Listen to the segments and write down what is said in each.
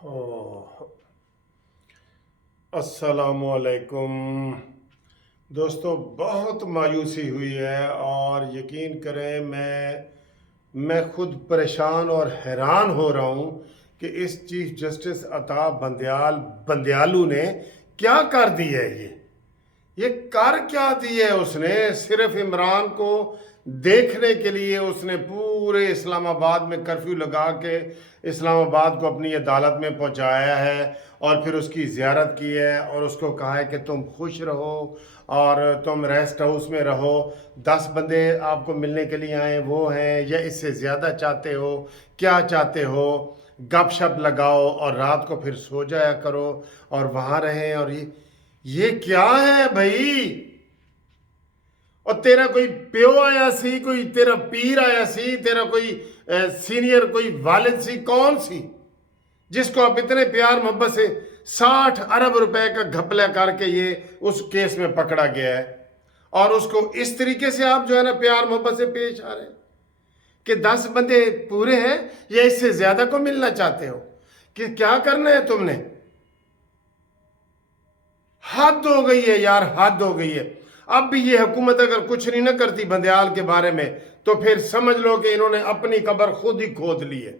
اوہ، السلام علیکم دوستو، بہت مایوسی ہوئی ہے اور یقین کریں میں خود پریشان اور حیران ہو رہا ہوں کہ اس چیف جسٹس عطا بندیالو نے کیا کر دی ہے۔ یہ کر کیا دی ہے اس نے؟ صرف عمران کو دیکھنے کے لیے اس نے پورے اسلام آباد میں کرفیو لگا کے اسلام آباد کو اپنی عدالت میں پہنچایا ہے اور پھر اس کی زیارت کی ہے اور اس کو کہا ہے کہ تم خوش رہو اور تم ریسٹ ہاؤس میں رہو۔ 10 بندے آپ کو ملنے کے لیے آئے، وہ ہیں یا اس سے زیادہ چاہتے ہو؟ کیا چاہتے ہو؟ گپ شپ لگاؤ اور رات کو پھر سو جایا کرو اور وہاں رہیں۔ اور یہ کیا ہے بھائی؟ اور تیرا کوئی پیو آیا سی، کوئی تیرا پیر آیا سی، تیرا کوئی سینئر کوئی والد سی، کون سی جس کو آپ اتنے پیار محبت سے 60 ارب روپے کا گھپلہ کر کے یہ اس کیس میں پکڑا گیا ہے اور اس کو اس طریقے سے آپ جو ہے نا پیار محبت سے پیش آ رہے ہیں کہ 10 بندے پورے ہیں یا اس سے زیادہ کو ملنا چاہتے ہو کہ کیا کرنا ہے تم نے؟ حد ہو گئی ہے یار، حد ہو گئی ہے۔ اب بھی یہ حکومت اگر کچھ نہیں نہ کرتی بندیال کے بارے میں تو پھر سمجھ لو کہ انہوں نے اپنی قبر خود ہی کھود لی ہے۔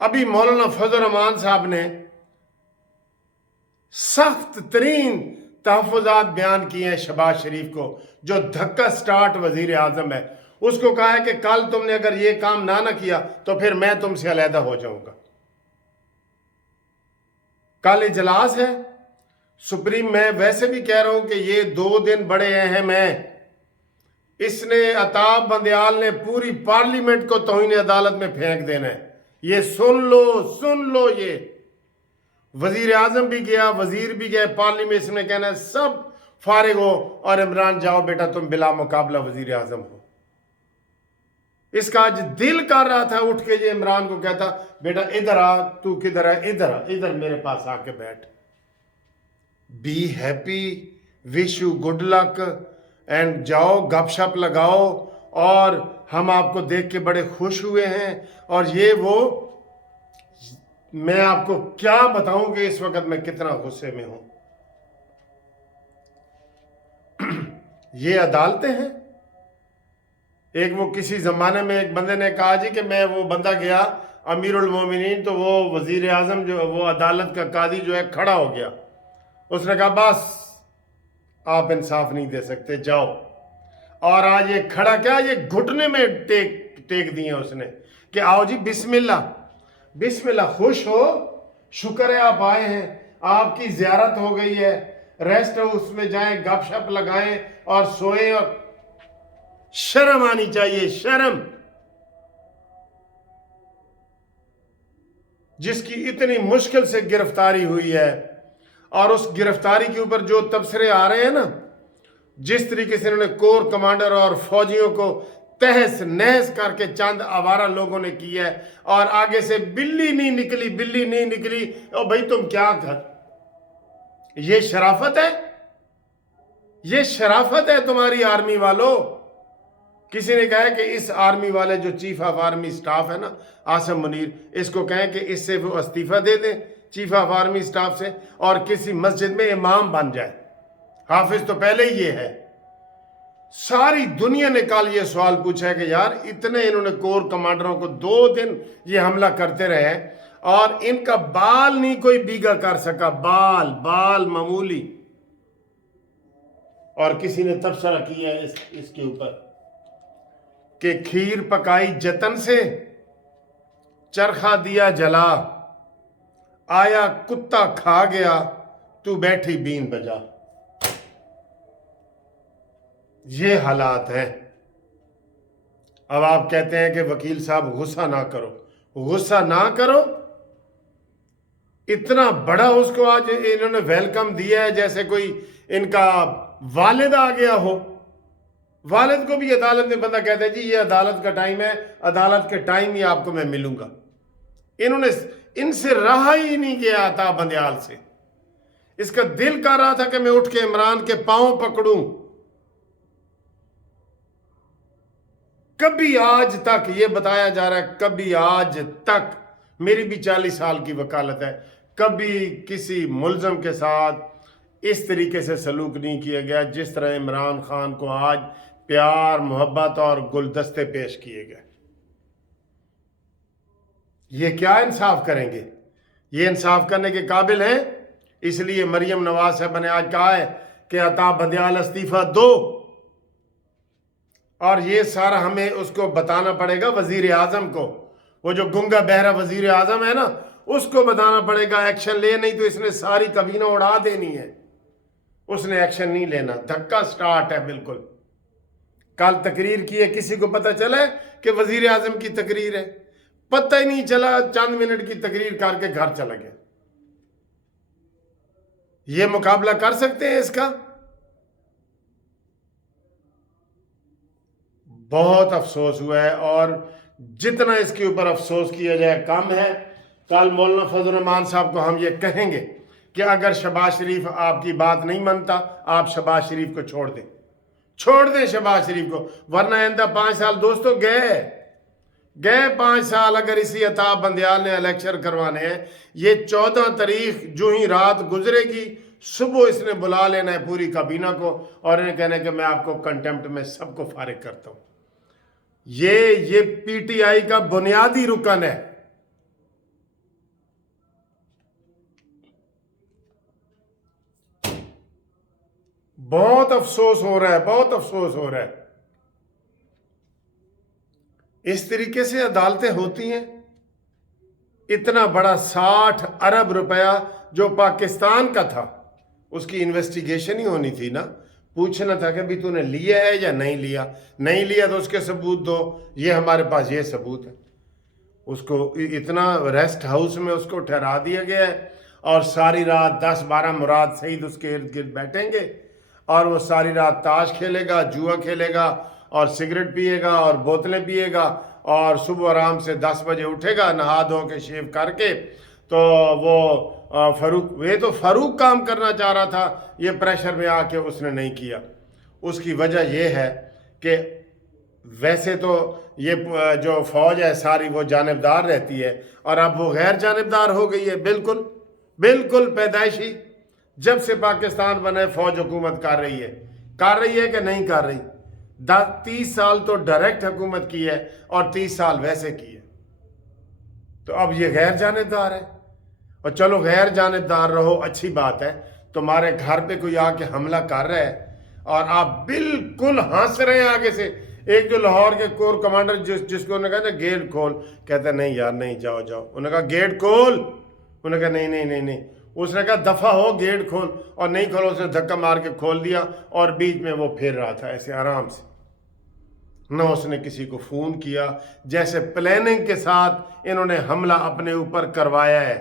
ابھی مولانا فضل الرحمان صاحب نے سخت ترین تحفظات بیان کیے ہیں شہباز شریف کو، جو دھکا سٹارٹ وزیر اعظم ہے۔ اس کو کہا ہے کہ کل تم نے اگر یہ کام نہ کیا تو پھر میں تم سے علیحدہ ہو جاؤں گا۔ کل اجلاس ہے سپریم میں، ویسے بھی کہہ رہا ہوں کہ یہ 2 دن بڑے اہم ہیں۔ اس نے عطا بندیال نے پوری پارلیمنٹ کو توہین عدالت میں پھینک دینا ہے۔ یہ سن لو یہ وزیر اعظم بھی گیا، وزیر بھی گئے، پارلیمنٹ اس نے کہنا ہے سب فارغ ہو اور عمران جاؤ بیٹا، تم بلا مقابلہ وزیر اعظم ہو۔ اس کا آج دل کر رہا تھا اٹھ کے یہ عمران کو کہتا بیٹا ادھر آ، تو کدھر ہے؟ ادھر میرے پاس آ کے بیٹھ، be happy, wish you good luck and جاؤ گپ شپ لگاؤ اور ہم آپ کو دیکھ کے بڑے خوش ہوئے ہیں۔ اور یہ وہ میں آپ کو کیا بتاؤں کہ اس وقت میں کتنا غصے میں ہوں۔ یہ عدالتیں ہیں۔ ایک وہ کسی زمانے میں ایک بندے نے کہا جی کہ میں وہ بندہ گیا امیر المومنین تو وہ وزیر اعظم جو وہ عدالت کا قاضی جو ہے کھڑا ہو گیا، اس نے کہا بس آپ انصاف نہیں دے سکتے، جاؤ۔ اور آج یہ کھڑا کیا، یہ گھٹنے میں ٹیک دیے اس نے کہ آؤ جی بسم اللہ بسم اللہ، خوش ہو، شکر ہے آپ آئے ہیں، آپ کی زیارت ہو گئی ہے، ریسٹ ہاؤس میں جائیں، گپ شپ لگائیں اور سوئیں۔ اور شرم آنی چاہیے، شرم، جس کی اتنی مشکل سے گرفتاری ہوئی ہے اور اس گرفتاری کے اوپر جو تبصرے آ رہے ہیں نا، جس طریقے سے انہوں نے کور کمانڈر اور فوجیوں کو تہس نہس کر کے چند آوارہ لوگوں نے کیا ہے اور آگے سے بلی نہیں نکلی، او بھائی تم کیا کر، یہ شرافت ہے؟ یہ شرافت ہے تمہاری آرمی والو؟ کسی نے کہا ہے کہ اس آرمی والے جو چیف آف آرمی سٹاف ہے نا عاصم منیر، اس کو کہیں کہ اس سے وہ استعفیٰ دے دیں چیف آف آرمی سٹاف سے اور کسی مسجد میں امام بن جائے، حافظ تو پہلے ہی یہ ہے۔ ساری دنیا نے کل یہ سوال پوچھا ہے کہ یار اتنے انہوں نے کور کمانڈروں کو 2 دن یہ حملہ کرتے رہے اور ان کا بال نہیں کوئی بیگا کر سکا، بال معمولی۔ اور کسی نے تبصرہ کیا ہے اس کے اوپر کہ کھیر پکائی جتن سے، چرخا دیا جلا، آیا کتا کھا گیا، تو بیٹھی بین بجا۔ یہ حالات ہیں۔ اب آپ کہتے ہیں کہ وکیل صاحب غصہ نہ کرو، اتنا بڑا اس کو آج انہوں نے ویلکم دیا ہے جیسے کوئی ان کا والد آ گیا ہو۔ والد کو بھی عدالت میں بندہ کہتا ہے جی یہ عدالت کا ٹائم ہے، عدالت کے ٹائم ہی آپ کو میں ملوں گا۔ انہوں نے ان سے رہا ہی نہیں گیا عطا بندیال سے۔ اس کا دل کر رہا تھا کہ میں اٹھ کے عمران کے پاؤں پکڑوں۔ کبھی آج تک یہ بتایا جا رہا ہے، کبھی آج تک میری بھی 40 سال کی وکالت ہے، کبھی کسی ملزم کے ساتھ اس طریقے سے سلوک نہیں کیا گیا جس طرح عمران خان کو آج پیار، محبت اور گلدستے پیش کیے گئے۔ یہ کیا انصاف کریں گے؟ یہ انصاف کرنے کے قابل ہیں؟ اس لیے مریم نواز صاحبہ نے آج کہا ہے کہ عطا بندیال استعفیٰ دو، اور یہ سارا ہمیں اس کو بتانا پڑے گا وزیر اعظم کو، وہ جو گنگا بہرا وزیر اعظم ہے نا، اس کو بتانا پڑے گا ایکشن لے، نہیں تو اس نے ساری کابینہ اڑا دینی ہے۔ اس نے ایکشن نہیں لینا، دھکا سٹارٹ ہے بالکل۔ کل تقریر کی ہے، کسی کو پتہ چلا ہے کہ وزیر اعظم کی تقریر ہے؟ پتہ ہی نہیں چلا، چند منٹ کی تقریر کر کے گھر چلا گیا۔ یہ مقابلہ کر سکتے ہیں اس کا؟ بہت افسوس ہوا ہے، اور جتنا اس کے اوپر افسوس کیا جائے کم ہے۔ کل مولانا فضل الرحمان صاحب کو ہم یہ کہیں گے کہ اگر شہباز شریف آپ کی بات نہیں مانتا، آپ شہباز شریف کو چھوڑ دیں شہباز شریف کو، ورنہ آئندہ 5 سال دوستوں گئے 5 سال اگر اسی عطا بندیال نے الیکشن کروانے ہیں۔ یہ 14 تاریخ جو ہی رات گزرے گی، صبح اس نے بلا لینا ہے پوری کابینہ کو، اور انہیں کہنا ہے کہ میں آپ کو کنٹمپٹ میں سب کو فارغ کرتا ہوں۔ یہ پی ٹی آئی کا بنیادی رکن ہے۔ بہت افسوس ہو رہا ہے۔ اس طریقے سے عدالتیں ہوتی ہیں؟ اتنا بڑا 60 ارب روپیہ جو پاکستان کا تھا، اس کی انویسٹیگیشن ہی ہونی تھی نا، پوچھنا تھا کہ بھی تو نے لیا ہے یا نہیں لیا تو اس کے ثبوت دو۔ یہ ہمارے پاس یہ ثبوت ہے۔ اس کو اتنا ریسٹ ہاؤس میں اس کو ٹھہرا دیا گیا ہے، اور ساری رات 10-12 مراد سعید اس کے ارد گرد بیٹھیں گے، اور وہ ساری رات تاش کھیلے گا، جوا کھیلے گا، اور سگریٹ پیے گا، اور بوتلیں پیے گا، اور صبح آرام سے 10 بجے اٹھے گا نہا دھو کے شیو کر کے۔ تو وہ فاروق کام کرنا چاہ رہا تھا، یہ پریشر میں آ کے اس نے نہیں کیا۔ اس کی وجہ یہ ہے کہ ویسے تو یہ جو فوج ہے ساری وہ جانبدار رہتی ہے، اور اب وہ غیر جانبدار ہو گئی ہے، بالکل پیدائشی۔ جب سے پاکستان بنا ہے فوج حکومت کر رہی ہے کہ نہیں کر رہی؟ 30 سال تو ڈائریکٹ حکومت کی ہے، اور 30 سال ویسے کی ہے۔ تو اب یہ غیر جانبدار ہے، اور چلو غیر جانبدار رہو، اچھی بات ہے۔ تمہارے گھر پہ کوئی آ کے حملہ کر رہا ہے اور آپ بالکل ہنس رہے ہیں آگے سے۔ ایک جو لاہور کے کور کمانڈر جس کو انہوں نے کہا گیٹ کھول، کہتا ہے نہیں یار نہیں، جاؤ انہوں نے کہا گیٹ کھول، انہوں نے کہا نہیں، اس نے کہا دفع ہو گیٹ کھول، اور نہیں کھولو، اس نے دھکا مار کے کھول دیا، اور بیچ میں وہ پھر رہا تھا ایسے آرام سے، نہ اس نے کسی کو فون کیا، جیسے پلاننگ کے ساتھ انہوں نے حملہ اپنے اوپر کروایا ہے۔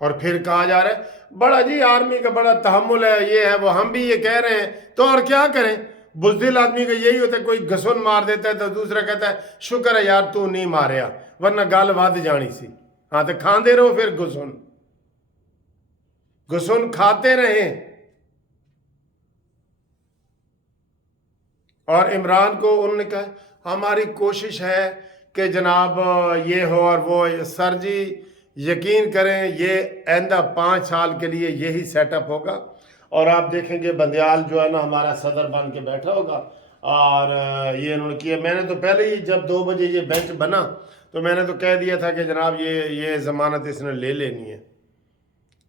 اور پھر کہا جا رہا ہے بڑا جی آرمی کا بڑا تحمل ہے، یہ ہے وہ، ہم بھی یہ کہہ رہے ہیں تو اور کیا کریں؟ بزدل آدمی کا یہی ہوتا ہے، کوئی گھسن مار دیتا ہے تو دوسرا کہتا ہے شکر ہے یار تو نہیں ماریا، ورنہ گل ود جانی سی۔ ہاں تو کھاندے رہو پھر گھسن کھاتے رہیں۔ اور عمران کو انہوں نے کہا ہماری کوشش ہے کہ جناب یہ ہو اور وہ، سر جی یقین کریں یہ آئندہ 5 سال کے لیے یہی سیٹ اپ ہوگا، اور آپ دیکھیں گے بندیال جو ہے نا ہمارا صدر بن کے بیٹھا ہوگا۔ اور یہ انہوں نے کیا، میں نے تو پہلے ہی جب 2 بجے یہ بینچ بنا تو میں نے تو کہہ دیا تھا کہ جناب یہ ضمانت اس نے لے لینی ہے۔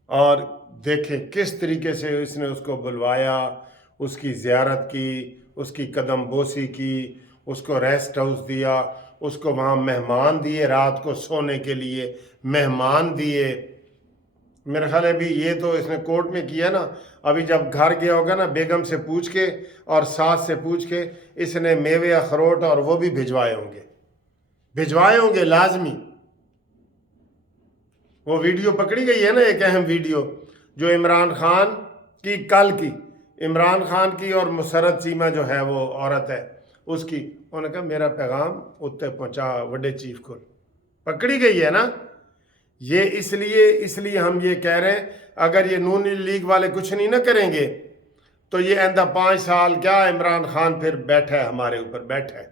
اور دیکھیں کس طریقے سے اس نے اس کو بلوایا، اس کی زیارت کی، اس کی قدم بوسی کی، اس کو ریسٹ ہاؤس دیا، اس کو وہاں مہمان دیے، رات کو سونے کے لیے مہمان دیے۔ میرے خیال ہے ابھی یہ تو اس نے کورٹ میں کیا نا، ابھی جب گھر گیا ہوگا نا بیگم سے پوچھ کے اور ساس سے پوچھ کے اس نے میوے اخروٹ اور وہ بھی بھجوائے ہوں گے لازمی۔ وہ ویڈیو پکڑی گئی ہے نا، ایک اہم ویڈیو جو عمران خان کی کل کی، عمران خان کی اور مسرت چیمہ جو ہے وہ عورت ہے اس کی، انہوں نے کہا میرا پیغام اتنے پہنچا وڈے چیف کو، پکڑی گئی ہے نا۔ یہ اس لیے ہم یہ کہہ رہے ہیں اگر یہ نون لیگ والے کچھ نہیں نہ کریں گے تو یہ آئندہ 5 سال کیا عمران خان پھر بیٹھا ہے ہمارے اوپر، بیٹھا ہے،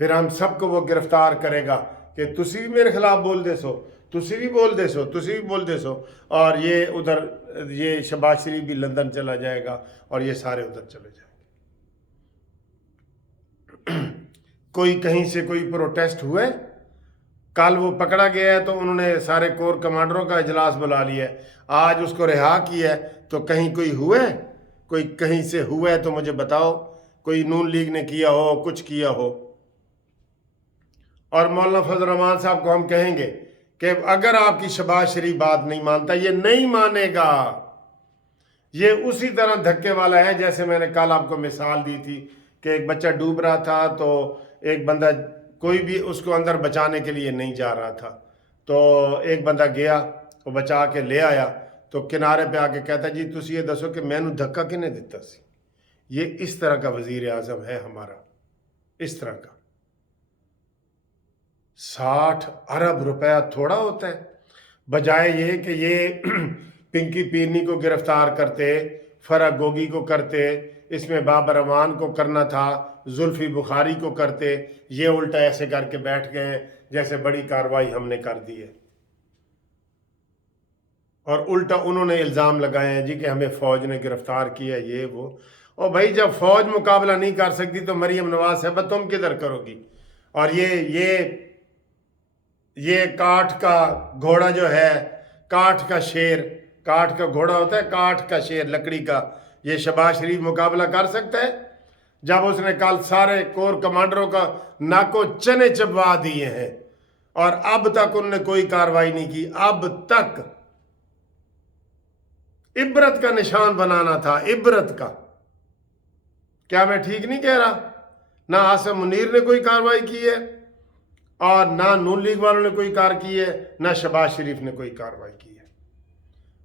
پھر ہم سب کو وہ گرفتار کرے گا کہ تسی بھی میرے خلاف بول دے سو، تسی بھی بول دے سو، تسی بھی بول دے سو، اور یہ ادھر یہ شہباز شریف بھی لندن چلا جائے گا اور یہ سارے ادھر چلے جائیں گے۔ کوئی کہیں سے کوئی پروٹیسٹ ہوئے؟ کل وہ پکڑا گیا ہے تو انہوں نے سارے کور کمانڈروں کا اجلاس بلا لیا ہے، آج اس کو رہا کیا ہے، تو کہیں کوئی ہوئے؟ کوئی کہیں سے ہوئے تو مجھے بتاؤ، کوئی نون لیگ نے کیا ہو، کچھ کیا ہو؟ اور مولانا فضل الرحمان صاحب کو ہم کہیں گے کہ اگر آپ کی شہباز شریف بات نہیں مانتا، یہ نہیں مانے گا، یہ اسی طرح دھکے والا ہے جیسے میں نے کل آپ کو مثال دی تھی کہ ایک بچہ ڈوب رہا تھا تو ایک بندہ، کوئی بھی اس کو اندر بچانے کے لیے نہیں جا رہا تھا، تو ایک بندہ گیا، وہ بچا کے لے آیا، تو کنارے پہ آ کے کہتا جی تسی یہ دسو کہ میں نے دھکا کنے دیتا سی۔ یہ اس طرح کا وزیر اعظم ہے ہمارا، اس طرح کا۔ 60 ارب روپیہ تھوڑا ہوتا ہے، بجائے یہ کہ یہ پنکی پیرنی کو گرفتار کرتے، فرح گوگی کو کرتے، اس میں بابر امان کو کرنا تھا، زلفی بخاری کو کرتے، یہ الٹا ایسے کر کے بیٹھ گئے جیسے بڑی کارروائی ہم نے کر دی ہے، اور الٹا انہوں نے الزام لگائے ہیں جی کہ ہمیں فوج نے گرفتار کیا، یہ وہ۔ اور بھائی جب فوج مقابلہ نہیں کر سکتی تو مریم نواز صاحبہ تم کدھر کرو گی؟ اور یہ کاٹھ کا گھوڑا جو ہے، کاٹھ کا شیر، کاٹھ کا گھوڑا ہوتا ہے، کاٹھ کا شیر لکڑی کا، یہ شہباز شریف مقابلہ کر سکتا ہے؟ جب اس نے کل سارے کور کمانڈروں کا ناکو چنے چبوا دیے ہیں اور اب تک انہوں نے کوئی کارروائی نہیں کی، اب تک۔ عبرت کا نشان بنانا تھا، عبرت کا۔ کیا میں ٹھیک نہیں کہہ رہا؟ نہ عاصم منیر نے کوئی کارروائی کی ہے اور نہ نون لیگ والوں نے کوئی کار کی ہے، نہ شہباز شریف نے کوئی کارروائی کی ہے،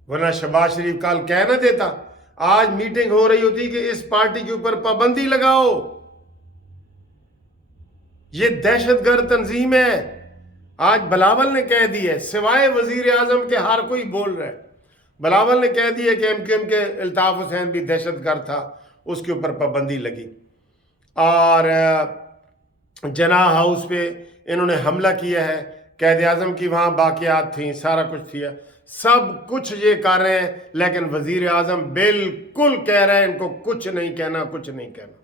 ورنہ شہباز شریف کل کہہ نہ دیتا، آج میٹنگ ہو رہی ہوتی کہ اس پارٹی کے اوپر پابندی لگاؤ، یہ دہشت گرد تنظیم ہے۔ آج بلاول نے کہہ دی ہے، سوائے وزیر اعظم کے ہر کوئی بول رہا ہے، بلاول نے کہہ دی ہے کہ ایم کیو ایم کے الطاف حسین بھی دہشت گرد تھا، اس کے اوپر پابندی لگی، اور جناح ہاؤس پہ انہوں نے حملہ کیا ہے، قائد اعظم کی وہاں باقیات تھیں، سارا کچھ تھیا، سب کچھ یہ کر رہے ہیں، لیکن وزیر اعظم بالکل کہہ رہے ہیں ان کو کچھ نہیں کہنا، کچھ نہیں کہنا۔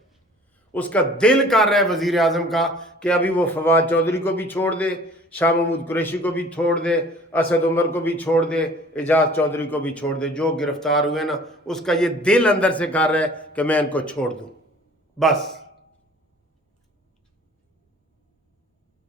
اس کا دل کر رہا ہے وزیر اعظم کا کہ ابھی وہ فواد چودھری کو بھی چھوڑ دے، شاہ محمود قریشی کو بھی چھوڑ دے، اسد عمر کو بھی چھوڑ دے، اعجاز چودھری کو بھی چھوڑ دے، جو گرفتار ہوئے نا، اس کا یہ دل اندر سے کر رہا ہے کہ میں ان کو چھوڑ دوں، بس۔